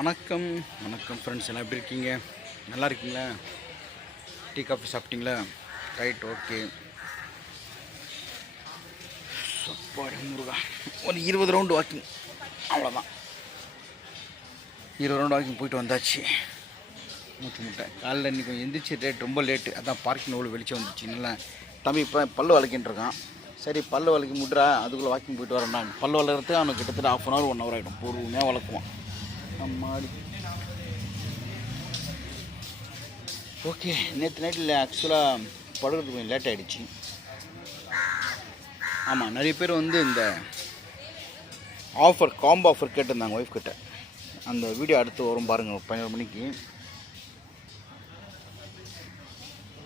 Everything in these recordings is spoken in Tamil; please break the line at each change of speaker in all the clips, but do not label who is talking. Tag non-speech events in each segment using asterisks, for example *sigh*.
வணக்கம் வணக்கம் ஃப்ரெண்ட்ஸ் எல்லாம் எப்படி இருக்கீங்க நல்லா இருக்கீங்களா டீ காஃபி சாப்பிட்டீங்களா ரைட் ஓகே சப்பாடி முருகா ஒரு இருபது ரவுண்டு வாக்கிங் அவ்வளோதான் இருபது ரவுண்டு வாக்கிங் போயிட்டு வந்தாச்சு மூச்சு முட்டை காலைல இன்றைக்கி எந்திரிச்சு ரேட் ரொம்ப லேட்டு அதான் பார்க்கிங் அவ்வளோ வெளிச்சம் வந்துச்சு நல்லா தம்பி இப்போ பல்லு வளர்க்கின்றிருக்கான் சரி பல்லு வளர்க்க முட்றா அதுக்குள்ளே வாக்கிங் போயிட்டு வரேன் நான் பல்லு வளர்கிறதுக்கு அவனுக்கு கிட்டத்தட்ட half an hour one hour ஆகிடும் பொறுமையாக வளர்க்குவான் ஓகே நேற்று நைட்டில் ஆக்சுவலாக படுறதுக்கு கொஞ்சம் லேட் ஆகிடுச்சு ஆமாம் நிறைய பேர் வந்து இந்த ஆஃபர் காம்போ ஆஃபர் கேட்டிருந்தாங்க ஒய்ஃப் கிட்ட அந்த வீடியோ அடுத்து வரும் பாருங்கள் பதினோரு மணிக்கு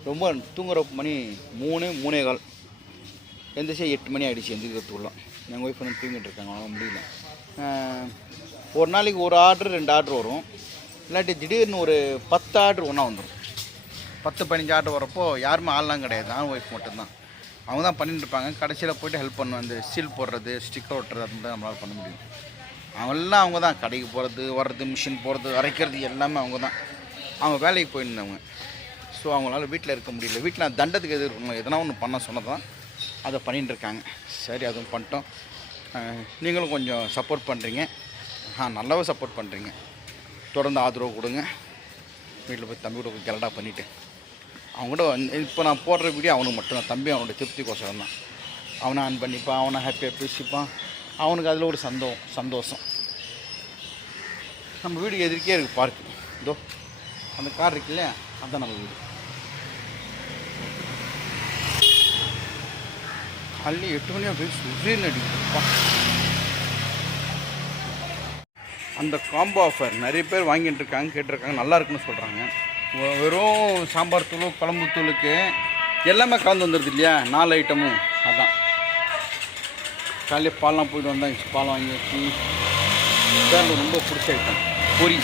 ரொம்ப தூங்குற மணி மூணு மூணே கால் எந்திரிச்சா எட்டு மணி ஆகிடுச்சு எந்திரிக்கிறதுக்குள்ள எங்கள் ஒய்ஃப் வந்து தூங்கிட்டு இருக்காங்க அவங்களால முடியல ஒரு நாளைக்கு ஒரு ஆர்டர் ரெண்டு ஆர்டர் வரும் இல்லாட்டி திடீர்னு ஒரு பத்து ஆர்டர் ஒன்றா வந்துடும் பத்து பதினஞ்சு ஆர்டர் வரப்போ யாருமே ஆள்லாம் கிடையாது ஆண் ஒய்ஃப் மட்டும்தான் அவங்க தான் பண்ணிட்டு இருப்பாங்க கடைசியில் போய்ட்டு ஹெல்ப் பண்ணுவோம் இந்த சீல் போடுறது ஸ்டிக்கர் ஒட்டுறது அப்படின்னு தான் நம்மளால் பண்ண முடியும் அவங்கெல்லாம் அவங்க தான் கடைக்கு போகிறது வர்றது மிஷின் போகிறது அரைக்கிறது எல்லாமே அவங்க தான் அவங்க வேலைக்கு போயிருந்தவங்க ஸோ அவங்களால வீட்டில் இருக்க முடியல வீட்டில் தண்டத்துக்கு எது இருக்கணும் எதனா ஒன்று பண்ண சொன்னதான் அதை பண்ணிட்டு இருக்காங்க சரி அதுவும் பண்ணிட்டோம் நீங்களும் கொஞ்சம் சப்போர்ட் பண்ணுறீங்க ஆ நல்லாவே சப்போர்ட் பண்ணுறீங்க தொடர்ந்து ஆதரவு கொடுங்க வீட்டில் போய் தம்பி கூட போய் பண்ணிவிட்டு அவங்க கூட இப்போ நான் போடுற வீடியோ அவனுக்கு மட்டும்தான் தம்பி அவனோட கோஷம் தான் அவனை ஆன் பண்ணிப்பான் அவனை ஹாப்பியாக பேசிப்பான் அவனுக்கு அதில் ஒரு சந்தோ சந்தோஷம் நம்ம வீடு எதிர்க்கே இருக்குது பார்க்கு இதோ அந்த கார் இல்லையா அதுதான் நம்ம வீடு அள்ளி எட்டு மணியாக போய் சுற்றி அடிக்குதுப்பா அந்த காம்போ ஆஃபர் நிறைய பேர் வாங்கிட்டு இருக்காங்க கேட்டிருக்காங்க நல்லா இருக்குன்னு சொல்கிறாங்க வெறும் சாம்பார் தூளும் குழம்பு தூளுக்கு எல்லாமே கலந்து வந்துடுது இல்லையா நாலு ஐட்டமும் அதான் காலையில் பால்லாம் போயிட்டு வந்தாங்க பால் வாங்கி வச்சு எனக்கு ரொம்ப பிடிச்ச ஐட்டம் பொரி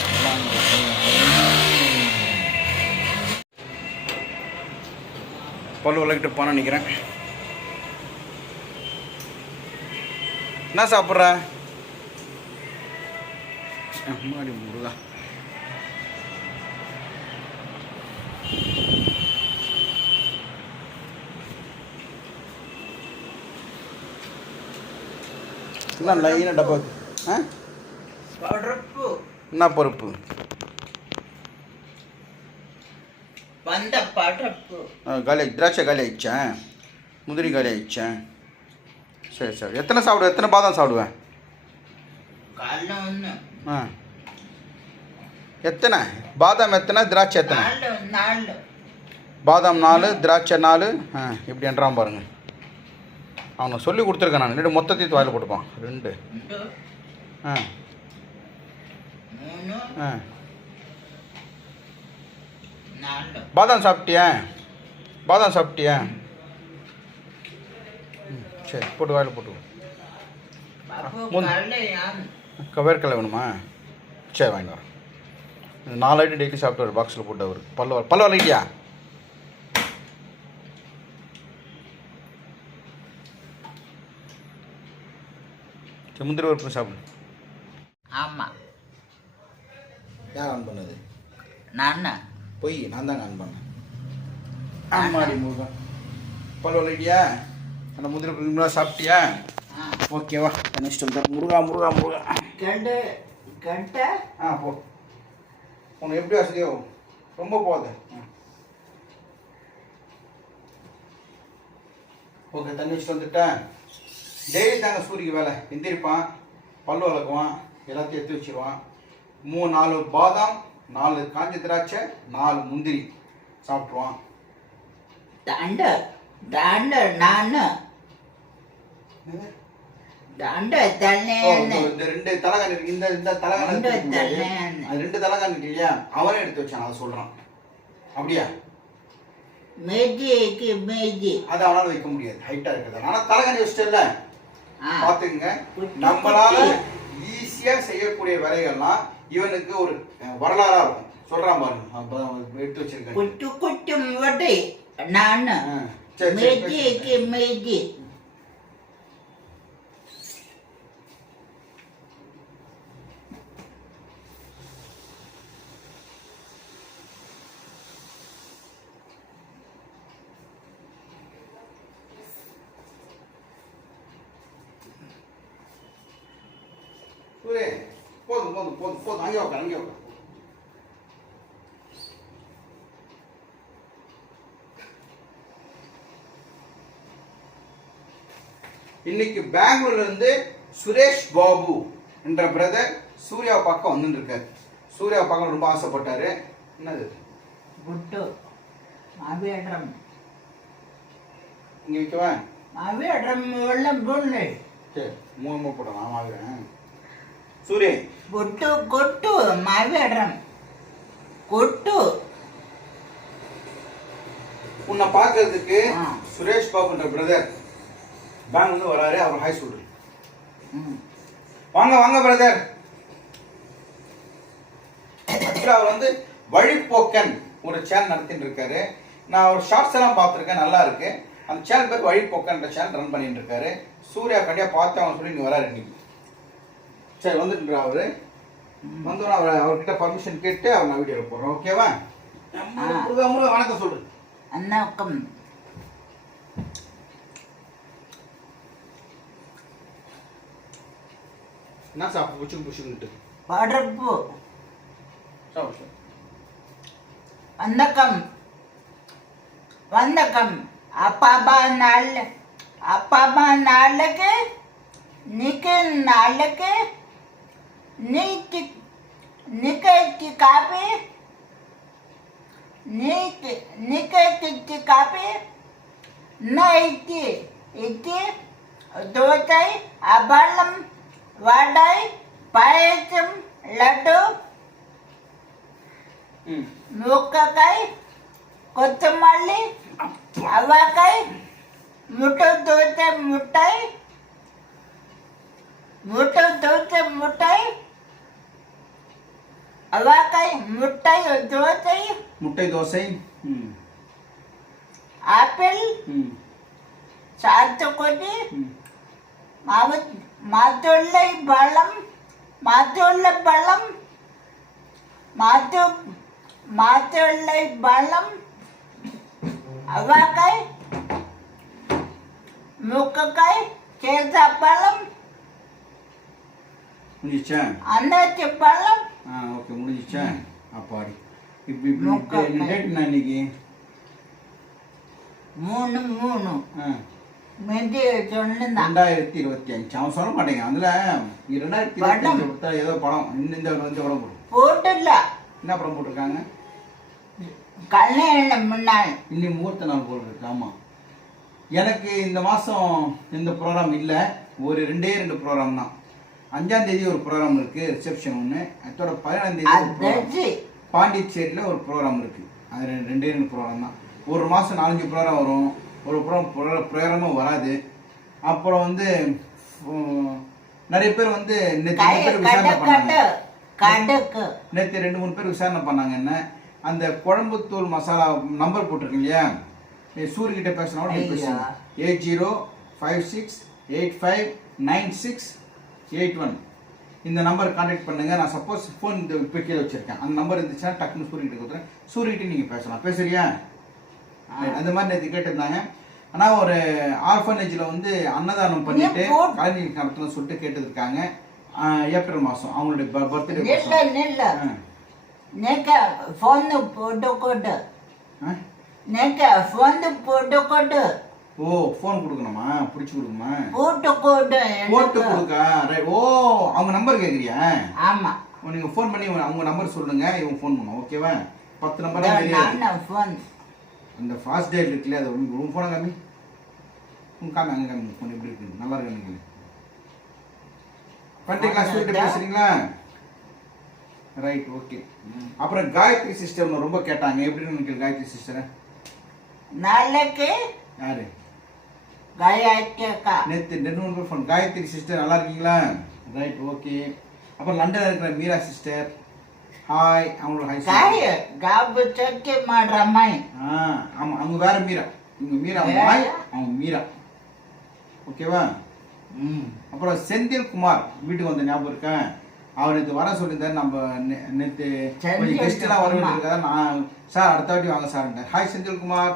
பல் விளக்கிட்டு பானை நினைக்கிறேன் என்ன சாப்பிட்ற எம்மாடி முருகா என்ன லைனாக டப்பா ஆ பருப்பு என்ன பருப்பு
வந்த பருப்பு
காலி திராட்சை காலி ஆயிடுச்சேன் முந்திரி காலி ஆயிடுச்சேன் சரி சரி எத்தனை சாப்பிடுவேன் எத்தனை பாதம் சாப்பிடுவேன்
காலைல ஒன்று ஆ
எத்தனை பாதாம் எத்தனை திராட்சை எத்தனை பாதாம் நாலு திராட்சை நாலு ஆ இப்படி என்றான் பாருங்க அவனை சொல்லி கொடுத்துருக்கேன் நான் ரெண்டு மொத்தத்தை வாயில் கொடுப்பான் ரெண்டு ஆ ஆ பாதாம் சாப்பிட்டியா பாதாம் சாப்பிட்டியா சரி போட்டு வாயில் போட்டு கவேர்க்கலை வேணுமா சரி வாங்கிட்டு வரேன் நாலு ஐட்டம் டெய்லி சாப்பிட்டு ஒரு பாக்ஸில் போட்டு அவர் வர பல்ல வரலையா முந்திரி பருப்பு சாப்பிடு ஆமாம் யார் ஆன் பண்ணது நான் பொய் நான் தாங்க ஆன் பண்ணேன் ஆமாடி முருகன் பல் வலிட்டியா அந்த முந்திரி பருப்பு சாப்பிட்டியா ஓகேவா ನೆಕ್ಸ್ಟ್ ಅಂತ முருகா ಮುರುಗಾ ಮುರುಗಾ
கண்டு கண்டை
ஆ போ உனக்கு எப்படி வசதியோ ரொம்ப போகுது ஓகே தண்ணி வச்சுட்டு வந்துட்டேன் டெய்லி தாங்க சூரியக்கு வேலை எந்திரிப்பான் பல்லு வளர்க்குவான் எல்லாத்தையும் எடுத்து வச்சிருவான் மூணு நாலு பாதாம் நாலு காஞ்சி திராட்சை நாலு முந்திரி சாப்பிட்ருவான்
தண்ட தண்ட நான் ரெண்டு
இருக்கு இந்த இந்த ரெண்டு இல்லையா அவனே எடுத்து வச்சான் அதை சொல்றான் அப்படியா முடியாது ஹைட்டா நம்மளால ஈஸியா செய்யக்கூடிய வேலைகள்லாம் இவனுக்கு ஒரு வரலாறா இருக்கும் சொல்றான் பாருங்க எடுத்து வச்சிருக்கேன்
குட்டு நான்
போதும் போதும் போதும் போதும் அங்கே உட்கார் அங்கே உட்கார் இன்னைக்கு பெங்களூர்ல இருந்து சுரேஷ் பாபு என்ற பிரதர் சூர்யா பக்கம் வந்துட்டு இருக்காரு சூர்யா பக்கம் ரொம்ப ஆசைப்பட்டாரு என்னது
புட்டு மாவேடம் இங்க வைக்கவா மாவேடம் வெள்ளம்
சரி மூணு போடலாம் மாவேன் సూరే
கொட்டு కొట్టు మాట్లాడరం கொட்டு
உன்னை பார்க்கறதுக்கு சுரேஷ் பாபுன்ற பிரதர் பேங்க்லேருந்து வராரு அவர் ஹாய் சொல்கிறேன் வாங்க வாங்க பிரதர் அவர் வந்து வழிபோக்கன் ஒரு சேனல் நடத்திட்டு இருக்காரு நான் ஒரு ஷார்ட்ஸ் எல்லாம் பார்த்துருக்கேன் நல்லா இருக்கு அந்த சேனல் பேர் வழிபோக்கன்ற சேனல் ரன் பண்ணிட்டு இருக்காரு சூர்யா கண்டியாக பார்த்து அவங்க சொல்லி நீ வராரு இன்னைக்கு சரி வந்துட்டு அவரு வந்தோடனே அவர் அவர்கிட்ட பர்மிஷன் கேட்டு அவர் நான் வீடியோவில் போடுறோம் ஓகேவா வணக்கம் சொல்லு அண்ணா வணக்கம் என்ன சாப்பிடு புச்சு புச்சுட்டு
பாடுறப்போ சாப்பிடு வந்தக்கம் வந்தக்கம் அப்பாபா நாள் அப்பாபா நாளுக்கு நிக்கு நாளுக்கு नीति निकट कापे नीत निकट कापे न इति इति दोतै अभणं वडै पायचं लड्डु ముక్కకై కొత్తమల్లి అవ్వకై ముట్ట దోత ముట్టై ముట్ట దోత ముట్టై ಅವಕಾಯಿ ಮುಟ್ಟೈ ದೋಸೆ ಮುಟ್ಟೈ ದೋಸೆ ಆಪಲ್ சாத்துக்குடி மாவு மாதுளை பழம் மாதுளை பழம் மாது மாதுளை பழம் அவக்காய் முக்கக்காய் கேசா பழம் அன்னாச்சி பழம்
ஆ ஓகே முடிஞ்சிச்சா அப்பாடி இப்போ இப்போ டேட் இன்னைக்கு
மூணு மூணு
ரெண்டாயிரத்தி இருபத்தி அஞ்சு சொல்ல மாட்டேங்க ரெண்டாயிரத்தி கொடுத்தா ஏதோ படம் இந்த படம் என்ன படம் போட்டிருக்காங்க
கல்யாணம்
எனக்கு இந்த மாதம் இந்த ப்ரோக்ராம் இல்லை ஒரு ரெண்டே ரெண்டு ப்ரோக்ராம் தான் அஞ்சாம் தேதி ஒரு ப்ரோக்ராம் இருக்கு ரிசப்ஷன் ஒன்று அதோட பதினாம் தேதி பாண்டிச்சேரியில ஒரு ப்ரோக்ராம் இருக்கு அது ரெண்டு ரெண்டு ரெண்டு ப்ரோக்ராம் தான் ஒரு மாதம் நாலஞ்சு ப்ரோக்ராம் வரும் ஒரு ப்ரோக்ராம் ப்ரோக்ராமும் வராது அப்புறம் வந்து நிறைய பேர் வந்து நேற்று விசாரணை பண்ணாங்க நேற்று ரெண்டு மூணு பேர் விசாரணை பண்ணாங்க என்ன அந்த குழம்புத்தூள் மசாலா நம்பர் போட்டிருக்கு இல்லையா கிட்ட பேசினா கூட ஏ zero five six eight five nine six eight one இந்த நம்பர் காண்டாக்ட் பண்ணுங்கள் நான் சப்போஸ் ஃபோன் இந்த இப்போ கீழே வச்சுருக்கேன் அந்த நம்பர் இருந்துச்சுன்னா டக்குன்னு சூரியகிட்ட கொடுத்துறேன் சூரியகிட்ட நீங்கள் பேசலாம் பேசுறியா அந்த மாதிரி நேற்று கேட்டிருந்தாங்க ஆனால் ஒரு ஆர்ஃபனேஜில் வந்து அன்னதானம் பண்ணிட்டு கலைஞர் நடத்தணும் சொல்லிட்டு கேட்டுருக்காங்க ஏப்ரல் மாதம் அவங்களுடைய
பர்த்டே நேக்க போட்டு போட்டு
ஓ ஃபோன் கொடுக்கணுமா பிடிச்சி கொடுக்குமா
ஓட்டு கோட்டு
ஓட்டு கொடுக்கா ஓ அவங்க நம்பர் கேட்குறியா ஆமாம் நீங்க ஃபோன் பண்ணி அவங்க நம்பர் சொல்லுங்க இவன் ஃபோன் பண்ணுவோம் ஓகேவா பத்து நம்பர் ஃபோன் அந்த ஃபாஸ்ட் டேட் இருக்குல்ல அது உங்க ஃபோனை காமி உங்க காமி அங்கே காமி ஃபோன் எப்படி இருக்கு நல்லா இருக்கு நீங்கள் பண்ணிட்டீங்களா ஸ்வீட்டு பேசுறீங்களா ரைட் ஓகே அப்புறம் காயத்ரி சிஸ்டர் ரொம்ப கேட்டாங்க எப்படின்னு நினைக்கிறேன் காயத்ரி சிஸ்டர்
நாளைக்கு யாரு காயத்ரிக்கா
நேற்று ரெண்டு ஃபோன் காயத்ரி சிஸ்டர் நல்லா இருக்கீங்களா ரைட் ஓகே அப்புறம் லண்டனில் இருக்கிற மீரா சிஸ்டர் ஹாய் அவங்களோட ஹாய்
காய ஜாப் செக் மாடுற அம்மாய்
ஆ ஆமாம் அவங்க வேற மீரா இவங்க மீரா மாய் அவங்க மீரா ஓகேவா ம் அப்புறம் செந்தில் குமார் வீட்டுக்கு வந்த ஞாபகம் இருக்கேன் அவர் நேற்று வர சொல்லியிருந்தார் நம்ம நேற்று கொஞ்சம் எல்லாம் வர வேண்டியிருக்காரு நான் சார் அடுத்த வாட்டி வாங்க சார் ஹாய் செந்தில் குமார்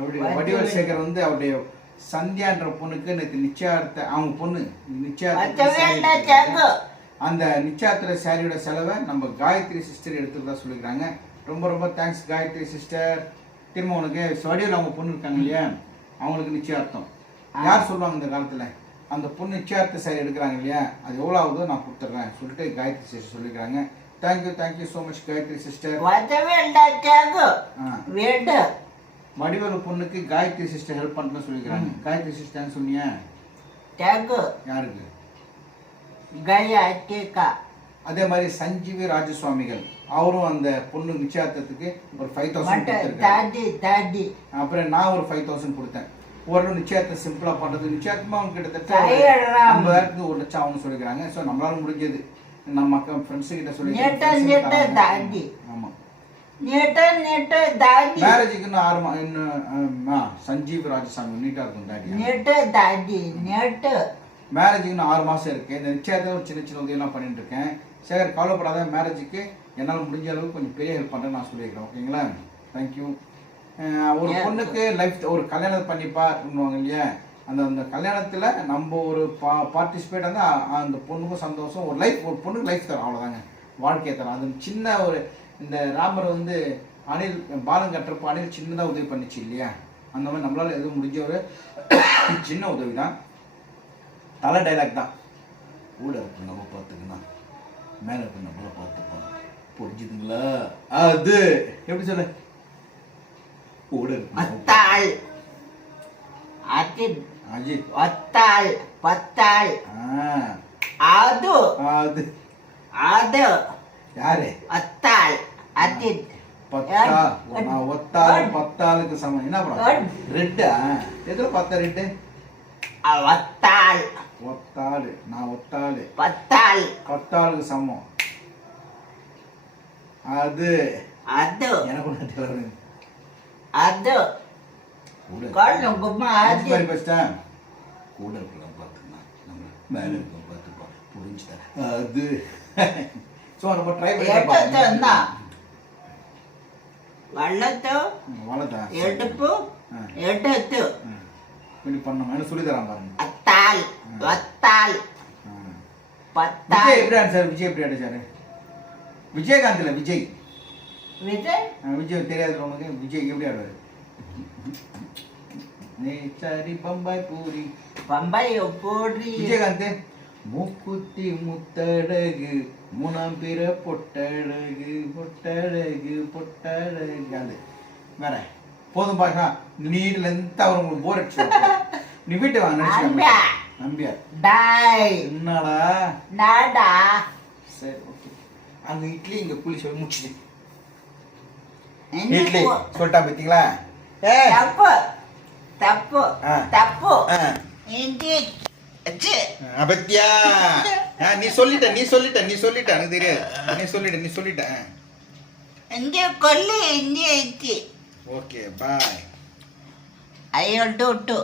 அப்படி வடிவல் சேகர் வந்து அவருடைய சந்தியான்ற பொண்ணுக்கு நேற்று நிச்சயார்த்த அவங்க பொண்ணு
நிச்சயார்த்த
அந்த நிச்சயத்துல சாரியோட செலவை நம்ம காயத்ரி சிஸ்டர் எடுத்துக்கிறதா சொல்லிக்கிறாங்க ரொம்ப ரொம்ப தேங்க்ஸ் காயத்ரி சிஸ்டர் திரும்ப உனக்கு வடிவில் அவங்க பொண்ணு இருக்காங்க இல்லையா அவங்களுக்கு நிச்சயார்த்தம் யார் சொல்லுவாங்க இந்த காலத்தில் அந்த பொண்ணு நிச்சயார்த்த சாரி எடுக்கிறாங்க இல்லையா அது எவ்வளோ ஆகுதோ நான் கொடுத்துட்றேன் சொல்லிட்டு காயத்ரி சிஸ்டர் சொல்லிக்கிறாங்க thank you thank you so much Gayathri sister வீடு வடிவர பொண்ணுக்கு காயத்ரி சிஸ்டர் ஹெல்ப் பண்ணுறேன்னு சொல்லிக்கிறாங்க காயத்ரி சிஸ்டர்னு சொன்னீங்க டேகு யாருக்கு கயா அதே மாதிரி சஞ்சீவி ராஜசுவாமிகள் அவரும் அந்த பொண்ணு நிச்சயத்துக்கு ஒரு ஃபைவ்
தௌசண்ட்
அப்புறம் நான் ஒரு ஃபைவ் தௌசண்ட் கொடுத்தேன் ஒரு நிச்சயத்தை சிம்பிளா பண்றது நிச்சயத்தமா அவங்க கிட்டத்தட்ட ஐம்பதாயிரத்துக்கு ஒரு லட்சம் ஆகும்னு சொல்லிக்கிறாங்க ஸோ நம்மளால முடிஞ்சது நம்ம ஃப்ரெண்ட்ஸு கிட்ட
சொல்லி ஆமாம் நேட்ட
ஆறு இன்னும் சஞ்சீவ் நீட்டாக இருக்கும் ஆறு மாதம் இருக்குது இந்த சின்ன சின்ன கவலைப்படாத மேரேஜுக்கு என்னால் முடிஞ்ச அளவுக்கு கொஞ்சம் பெரிய ஹெல்ப் நான் ஓகேங்களா ஒரு பொண்ணுக்கு லைஃப் ஒரு கல்யாணம் பண்ணிப்பா இல்லையா அந்த அந்த கல்யாணத்தில் நம்ம ஒரு பா பார்ட்டிசிபேட் வந்து அந்த பொண்ணுக்கும் சந்தோஷம் ஒரு லைஃப் ஒரு பொண்ணுக்கு லைஃப் தரும் அவ்வளோதாங்க வாழ்க்கையை தரும் அது சின்ன ஒரு இந்த ராமர் வந்து அணில் பாலம் கட்டுறப்போ அணில் சின்னதாக உதவி பண்ணிச்சு இல்லையா அந்த மாதிரி நம்மளால் எதுவும் முடிஞ்ச ஒரு சின்ன உதவி தான் தலை டைலாக் தான் கூட இருக்கு நம்ம பார்த்துக்கலாம் மேலே இருக்கு நம்மள பார்த்துப்போம் புரிஞ்சுதுங்களா அது எப்படி சொல்ல கூட
அத்தாள் அஜித் அது அது அது யாரு அத்தாள் அத்தின்
ஒத்தாள் பத்தாளுக்கு சமம் என்ன படம் ரெட்டா எதுல பத்த ரெட்டு
ஒத்தாள்
ஒத்தாள் நான் ஒத்தாள்
பத்தாள்
பத்தாளுக்கு சமம் அது அது எனக்கு ஒன்று தெரியல
அது காலம் கும்மா அது
மாதிரி புரிஞ்சுட்டேன் அது *laughs* ஸோ நம்ம ட்ரை
பண்ணி வள்ளத்து எடுப்பு எடுத்து
இப்படி பண்ணணும் சொல்லி தரான் பாருங்க
அத்தால் வத்தால் பத்தால்
எப்படி ஆன்சர் விஜய் எப்படி அடிச்சாரு விஜயகாந்த் இல்ல விஜய் விஜய் விஜய் தெரியாது உனக்கு விஜய் எப்படி ஆடுவாரு நேச்சாரி பம்பாய் பூரி
பம்பாய் பூரி
விஜயகாந்த் மூக்குத்தி முத்தடகு மூணாம் பேர பொட்டழகு பொட்டழகு பொட்டழகு அது வேற போதும் பாருங்க நீர்ல இருந்து அவர் உங்களுக்கு போர் அடிச்சு நீ வீட்டு வாங்க நினச்சி நம்பியா
டாய் என்னடா டாடா சரி
ஓகே அங்க இட்லி இங்க புளி சொல்லி முடிச்சுது இட்லி சொல்லிட்டா பார்த்தீங்களா
தப்பு தப்பு தப்பு இட்லி
அபத்தியா நீ சொல்லிட்ட நீ சொல்லிட்ட நீ சொல்லிட்ட எனக்கு தெரியாது நீ சொல்லிட்ட நீ சொல்லிட்ட
இங்கே கொல்லு இங்கே
ஓகே பாய்
ஐயோ டூ டூ